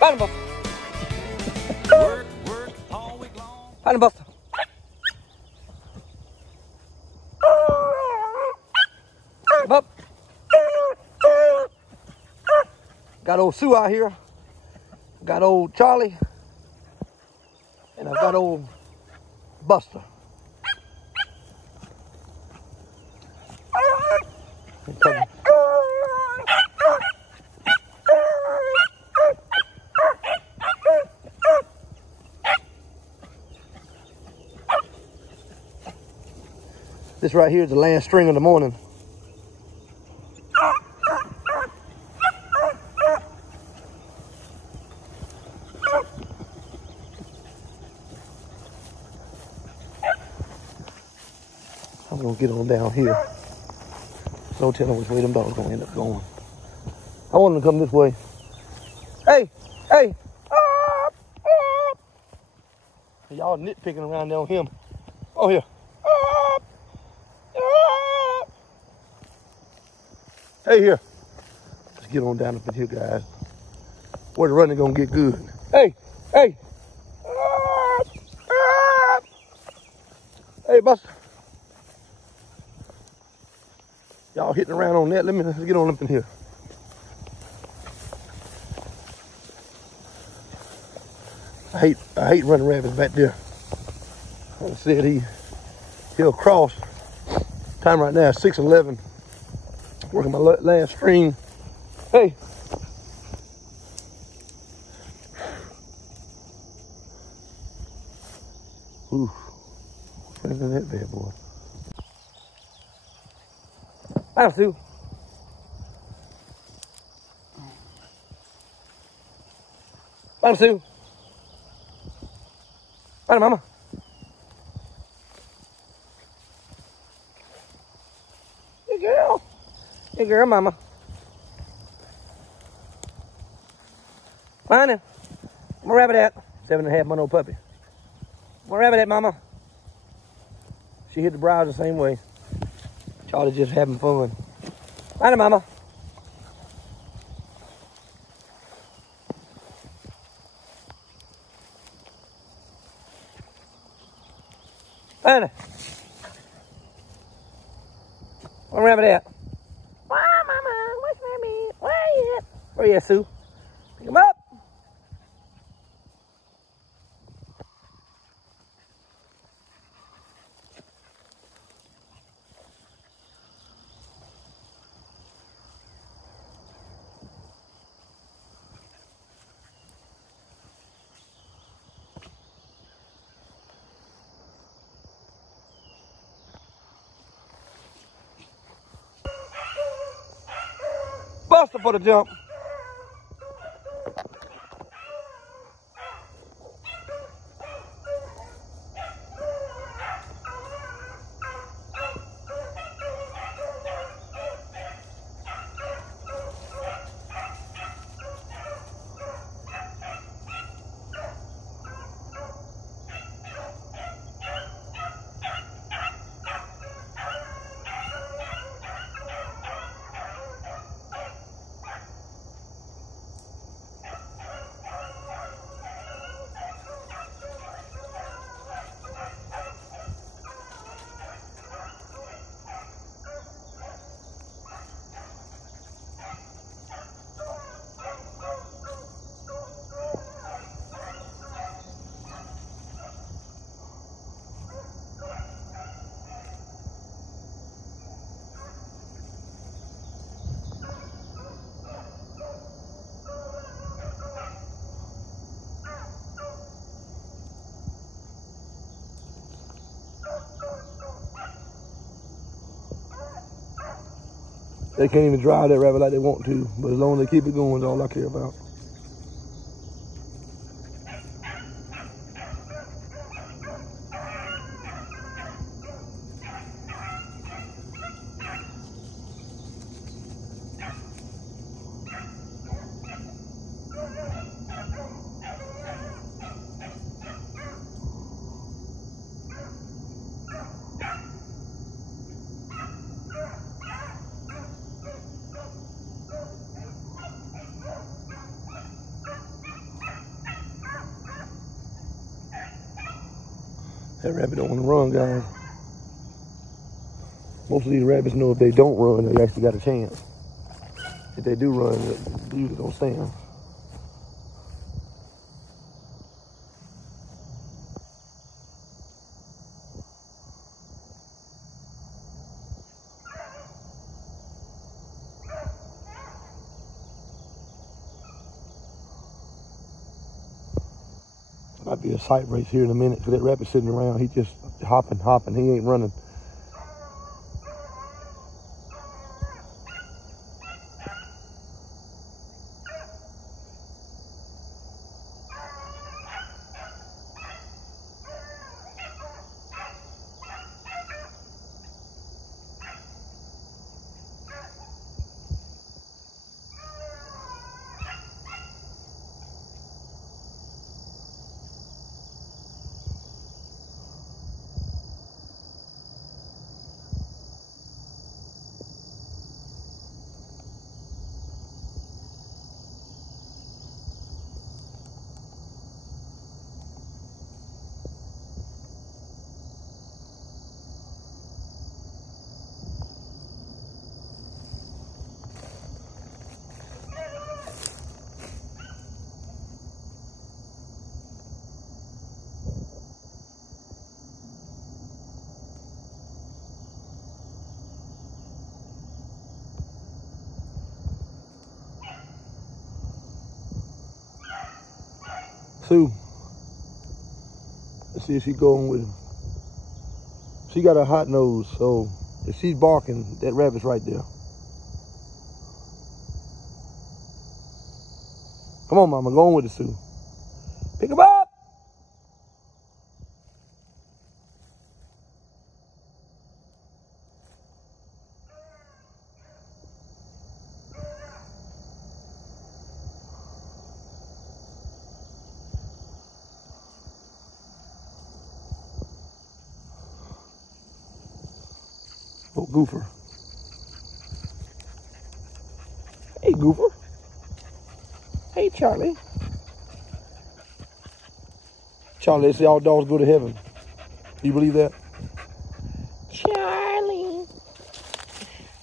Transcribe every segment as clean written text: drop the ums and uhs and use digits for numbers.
Find him, Buster. Work all week long. Find him, Buster. Up. Got old Sue out here. Got old Charlie. And I've got old Buster. This right here is the last string of the morning. I'm gonna get on down here. No telling which way them dogs gonna end up going. I want them to come this way. Hey, hey. Y'all nitpicking around there on him. Oh, here. Hey, here. Let's get on down up in here, guys. Where the running gonna get good. Hey, hey. Hey, Buster. Y'all hitting around on that. Let's get on up in here. I hate running rabbits back there. Like I said, he'll cross. Time right now is 6:11. Working my last string. Hey. Ooh. Look at that bad boy. Hi, Sue. Bye, Sue. Bye, Mama. Good girl. Good girl, Mama. Fine. I'm a rabbit at 7.5-month-old puppy. I'm a rabbit at, Mama. She hit the Briar the same way. Charlie just having fun. Fine, Mama. Fine. Where rabbit at? Where, Mama? Where's Rabbit? Where are you at? Where you at, Sue? Pick him up. Buster for the jump. They can't even drive that rabbit like they want to, but as long as they keep it going, is all I care about. That rabbit don't want to run, guys. Most of these rabbits know if they don't run, they actually got a chance. If they do run, they usually don't stand. Might be a sight race here in a minute, because that rabbit's sitting around. He just hopping. He ain't running. Sue, let's see if she's going with him. She got a hot nose, so if she's barking, that rabbit's right there. Come on, Mama, go on with it, Sue. Pick him up. Oh, Goofer. Hey, Goofer. Hey, Charlie. Charlie, they say all dogs go to heaven. Do you believe that? Charlie.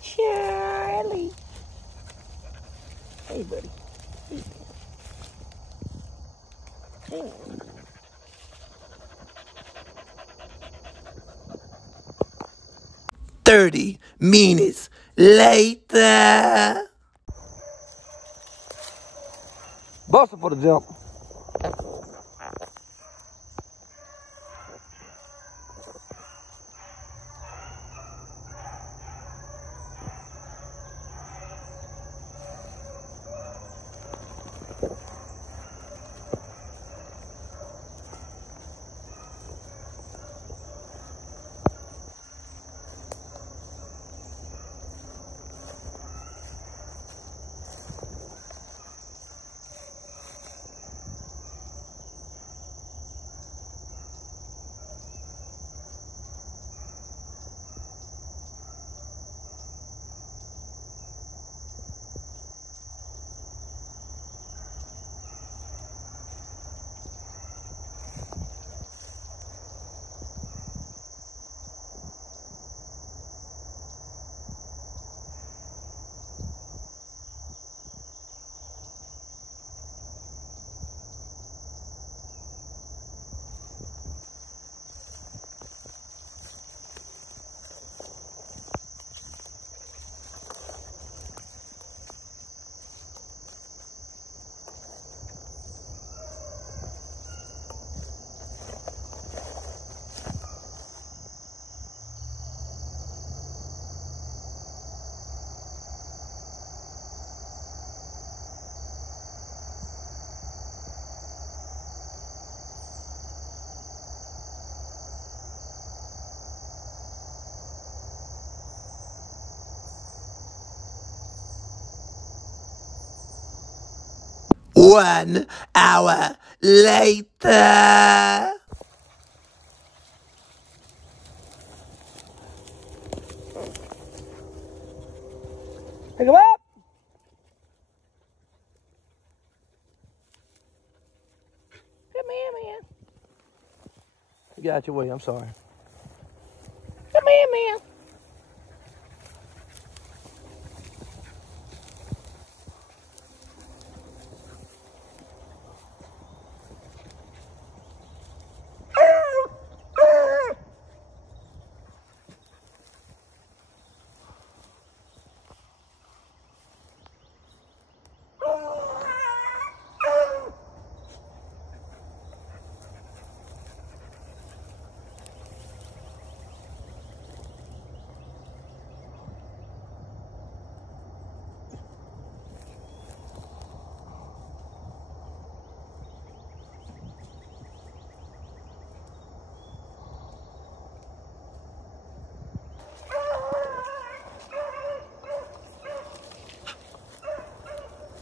Charlie. Hey, buddy. Hey. 30 minutes later. Buster for the jump. One hour later. Pick him up. Come here, man. Get out your way, I'm sorry. Come here, man.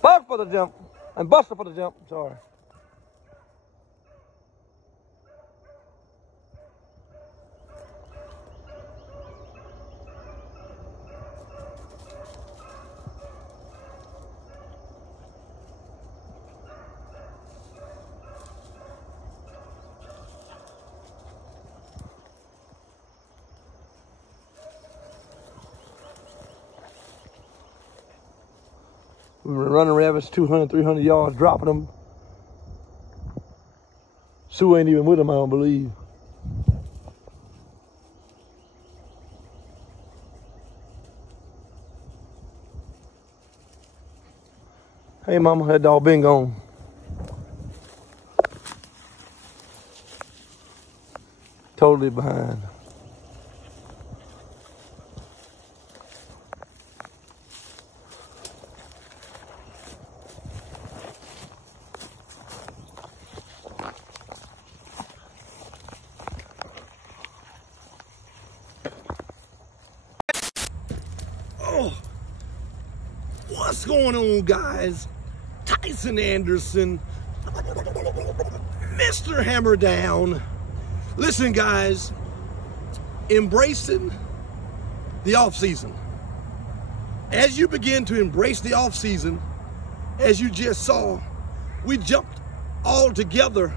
Bart for the jump, and Buster for the jump, sorry. We were running rabbits 200, 300 yards, dropping them. Sue ain't even with them, I don't believe. Hey, mama, that dog been gone. Totally behind. What's going on, guys? Tyson Anderson, Mr. Hammer Down. Listen, guys, embracing the off season. As you begin to embrace the off season, as you just saw, we jumped all together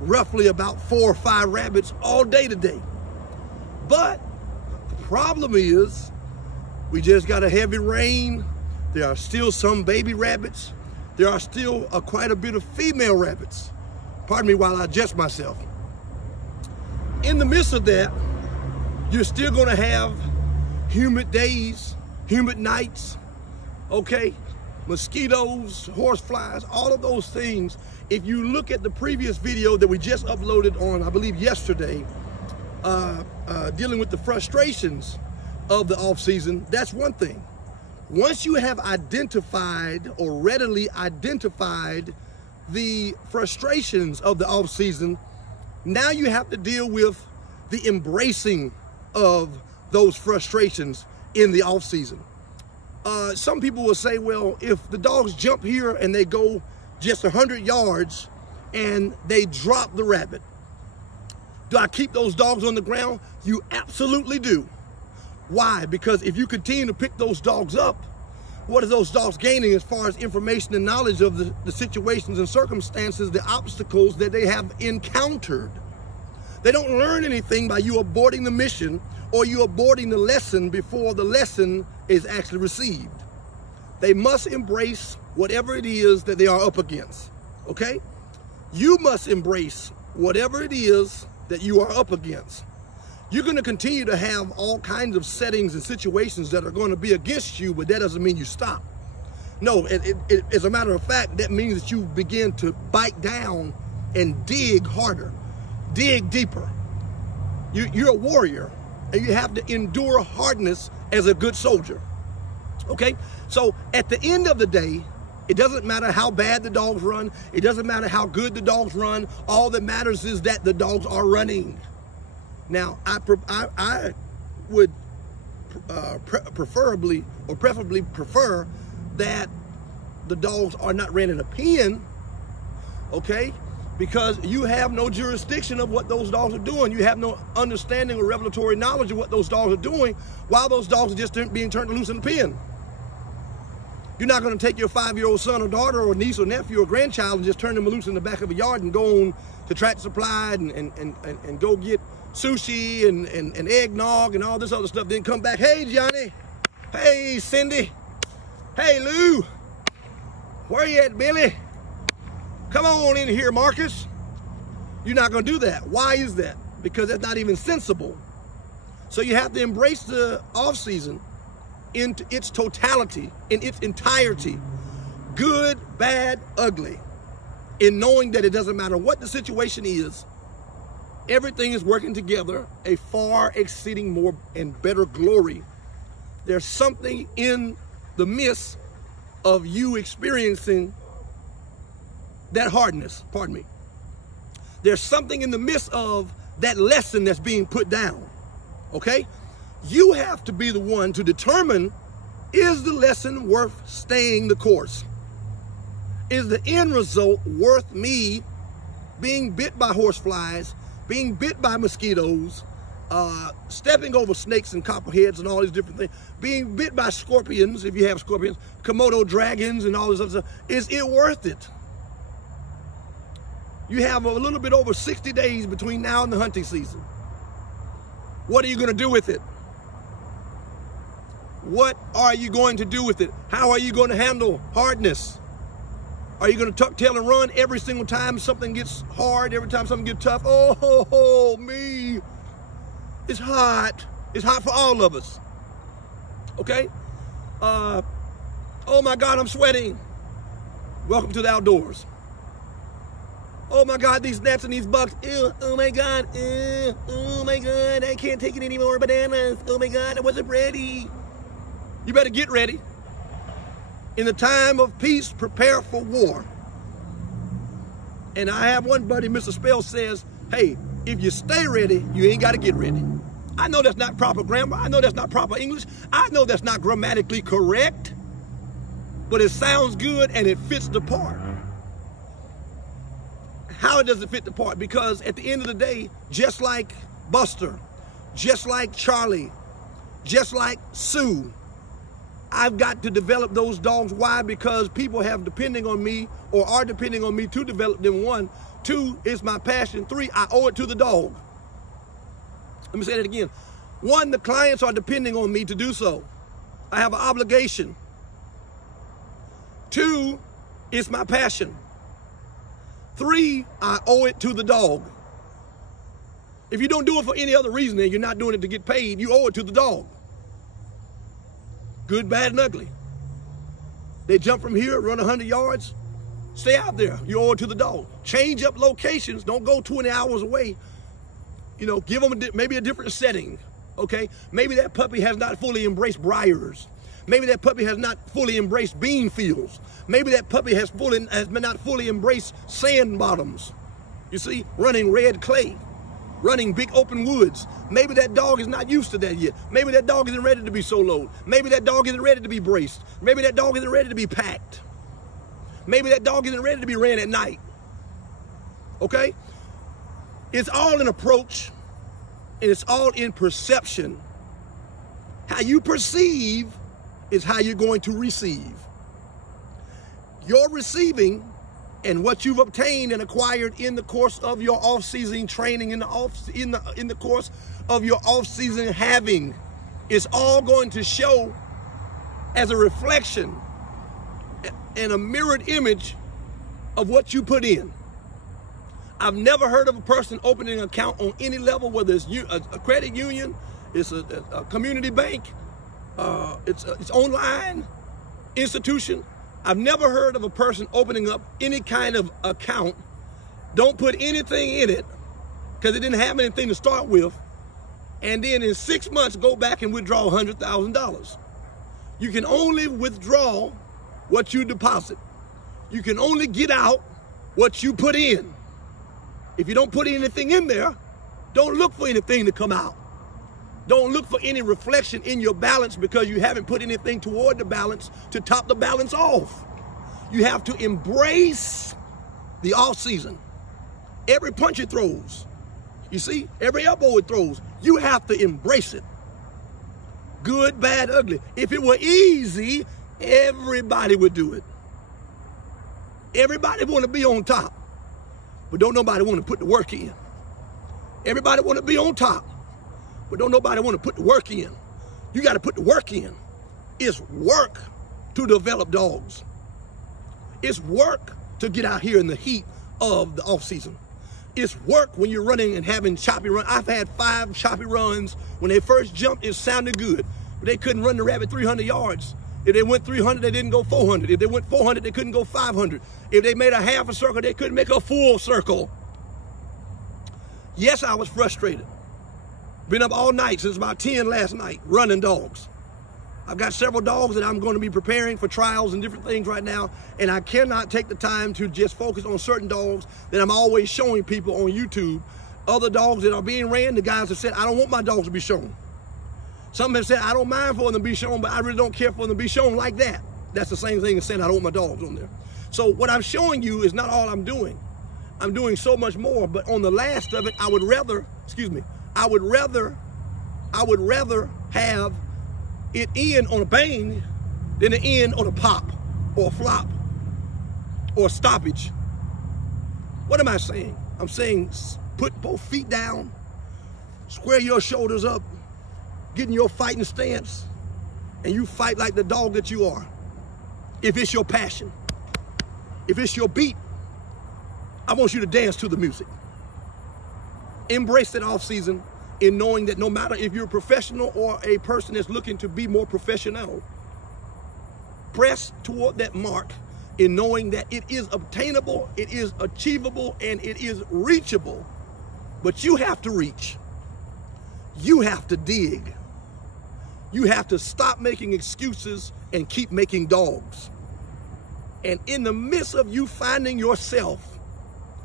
roughly about 4 or 5 rabbits all day today. But the problem is we just got a heavy rain. There are still some baby rabbits. There are still quite a bit of female rabbits. Pardon me while I adjust myself. In the midst of that, you're still gonna have humid days, humid nights, okay? Mosquitoes, horseflies, all of those things. If you look at the previous video that we just uploaded on, I believe yesterday, dealing with the frustrations of the off season, that's one thing. Once you have identified or readily identified the frustrations of the off season, now you have to deal with the embracing of those frustrations in the off season. Some people will say, well, if the dogs jump here and they go just 100 yards and they drop the rabbit, do I keep those dogs on the ground? You absolutely do. Why? Because if you continue to pick those dogs up, what are those dogs gaining as far as information and knowledge of the situations and circumstances, the obstacles that they have encountered? They don't learn anything by you aborting the mission or you aborting the lesson before the lesson is actually received. They must embrace whatever it is that they are up against, okay? You must embrace whatever it is that you are up against. You're going to continue to have all kinds of settings and situations that are going to be against you, but that doesn't mean you stop. No, as a matter of fact, that means that you begin to bite down and dig harder, dig deeper. You're a warrior, and you have to endure hardness as a good soldier, okay? So at the end of the day, it doesn't matter how bad the dogs run. It doesn't matter how good the dogs run. All that matters is that the dogs are running. Now, I would preferably prefer that the dogs are not ran in a pen, okay? Because you have no jurisdiction of what those dogs are doing. You have no understanding or revelatory knowledge of what those dogs are doing while those dogs are just being turned loose in the pen. You're not going to take your 5-year-old son or daughter or niece or nephew or grandchild and just turn them loose in the back of a yard and go on to Tractor Supply and go get sushi and eggnog and all this other stuff. Then come back, hey, Johnny. Hey, Cindy. Hey, Lou. Where you at, Billy? Come on in here, Marcus. You're not going to do that. Why is that? Because that's not even sensible. So you have to embrace the off-season in its totality, in its entirety, good, bad, ugly, in knowing that it doesn't matter what the situation is, everything is working together, a far exceeding more and better glory. There's something in the midst of you experiencing that hardness, pardon me. There's something in the midst of that lesson that's being put down, okay? You have to be the one to determine, is the lesson worth staying the course? Is the end result worth me being bit by horseflies, being bit by mosquitoes, stepping over snakes and copperheads and all these different things, being bit by scorpions, if you have scorpions, Komodo dragons and all this other stuff? Is it worth it? You have a little bit over 60 days between now and the hunting season. What are you going to do with it? What are you going to do with it? How are you going to handle hardness? Are you going to tuck tail and run every single time something gets hard, every time something gets tough? Oh, me. It's hot. It's hot for all of us. Okay? Oh my God, I'm sweating. Welcome to the outdoors. Oh my God, these gnats and these bugs. Ew, oh my God. Ew, oh my God, I can't take it anymore. Bananas. Oh my God, I wasn't ready. You better get ready. In the time of peace, prepare for war. And I have one buddy, Mr. Spell, says, hey, if you stay ready, you ain't got to get ready. I know that's not proper grammar. I know that's not proper English. I know that's not grammatically correct. But it sounds good and it fits the part. How does it fit the part? Because at the end of the day, just like Buster, just like Charlie, just like Sue, I've got to develop those dogs. Why? Because people have depending on me or are depending on me to develop them. 1, 2, it's my passion. 3, I owe it to the dog. Let me say that again. 1, the clients are depending on me to do so. I have an obligation. 2, it's my passion. 3, I owe it to the dog. If you don't do it for any other reason and you're not doing it to get paid, you owe it to the dog. Good, bad, and ugly. They jump from here, run 100 yards, stay out there. You owe it to the dog. Change up locations. Don't go 20 hours away. You know, give them maybe a different setting, okay? Maybe that puppy has not fully embraced briars. Maybe that puppy has not fully embraced bean fields. Maybe that puppy has not fully embraced sand bottoms. You see, running red clay, running big open woods. Maybe that dog is not used to that yet. Maybe that dog isn't ready to be soloed. Maybe that dog isn't ready to be braced. Maybe that dog isn't ready to be packed. Maybe that dog isn't ready to be ran at night. Okay? It's all in approach, and it's all in perception. How you perceive is how you're going to receive. Your receiving and what you've obtained and acquired in the course of your off-season training, in the course of your off-season having, is all going to show as a reflection and a mirrored image of what you put in. I've never heard of a person opening an account on any level, whether it's a credit union, it's a community bank, it's online institution. I've never heard of a person opening up any kind of account, don't put anything in it because it didn't have anything to start with, and then in 6 months go back and withdraw $100,000. You can only withdraw what you deposit. You can only get out what you put in. If you don't put anything in there, don't look for anything to come out. Don't look for any reflection in your balance because you haven't put anything toward the balance to top the balance off. You have to embrace the off season. Every punch it throws, you see, every elbow it throws, you have to embrace it. Good, bad, ugly. If it were easy, everybody would do it. Everybody want to be on top, but don't nobody want to put the work in. Everybody want to be on top, but don't nobody want to put the work in. You got to put the work in. It's work to develop dogs. It's work to get out here in the heat of the off season. It's work when you're running and having choppy runs. I've had 5 choppy runs. When they first jumped, it sounded good, but they couldn't run the rabbit 300 yards. If they went 300, they didn't go 400. If they went 400, they couldn't go 500. If they made a half a circle, they couldn't make a full circle. Yes, I was frustrated. Been up all night since about 10 last night, running dogs. I've got several dogs that I'm going to be preparing for trials and different things right now, and I cannot take the time to just focus on certain dogs that I'm always showing people on YouTube. Other dogs that are being ran, the guys have said, I don't want my dogs to be shown. Some have said, I don't mind for them to be shown, but I really don't care for them to be shown like that. That's the same thing as saying I don't want my dogs on there. So what I'm showing you is not all I'm doing. I'm doing so much more, but on the last of it, I would rather have it end on a bang than it end on a pop or a flop or a stoppage. What am I saying? I'm saying put both feet down, square your shoulders up, get in your fighting stance, and you fight like the dog that you are. If it's your passion, if it's your beat, I want you to dance to the music. Embrace that off season in knowing that no matter if you're a professional or a person that's looking to be more professional, press toward that mark in knowing that it is obtainable, it is achievable, and it is reachable. But you have to reach. You have to dig. You have to stop making excuses and keep making dogs. And in the midst of you finding yourself,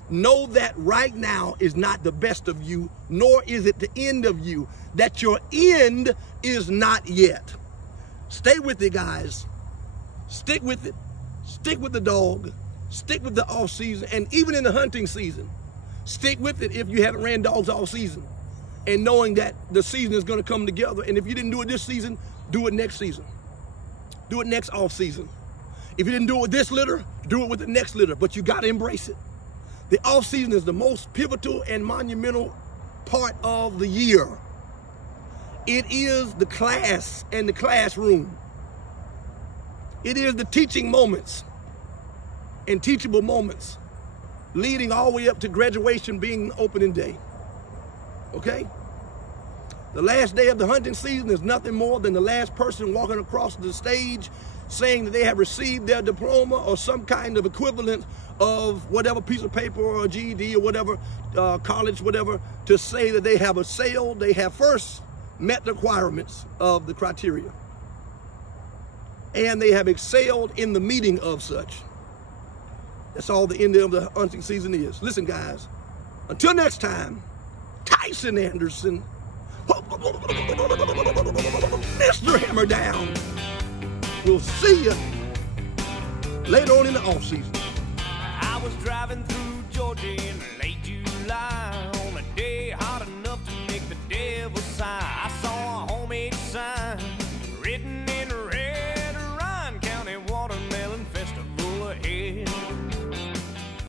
know that right now is not the best of you, nor is it the end of you, that your end is not yet. Stay with it, guys. Stick with it. Stick with the dog. Stick with the off season, and even in the hunting season. Stick with it if you haven't ran dogs all season, and knowing that the season is going to come together. And if you didn't do it this season, do it next season. Do it next off season. If you didn't do it with this litter, do it with the next litter, but you got to embrace it. The off season is the most pivotal and monumental part of the year. It is the class and the classroom. It is the teaching moments and teachable moments, leading all the way up to graduation being opening day. Okay? The last day of the hunting season is nothing more than the last person walking across the stage saying that they have received their diploma or some kind of equivalent of whatever piece of paper or a GED or whatever, college, whatever, to say that they have excelled, they have first met the requirements of the criteria. And they have excelled in the meeting of such. That's all the end of the hunting season is. Listen, guys, until next time, Tyson Anderson, Mr. Hammer Down. We'll see you later on in the off season. I was driving through Georgia in late July.